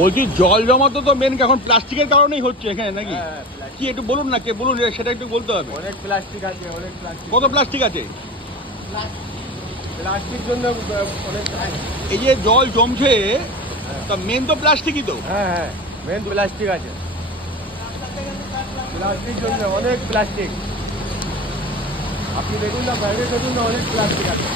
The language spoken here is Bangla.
বলছি জল জমা তো মেন এখন প্লাস্টিকের কারণেই হচ্ছে এখানে নাকি? হ্যাঁ, কি একটু বলুন না, কে বলুন সেটা একটু বলতে হবে। অনেক প্লাস্টিক আছে, অনেক প্লাস্টিক। কত প্লাস্টিক আছে? প্লাস্টিক জন্য অনেক। এই যে জল জমছে তা মেন তো প্লাস্টিকই তো। হ্যাঁ হ্যাঁ, মেন প্লাস্টিক আছে। প্লাস্টিক জন্য অনেক প্লাস্টিক। আপনি দেখুন না, বাইরে দেখুন না, অনেক প্লাস্টিক আছে।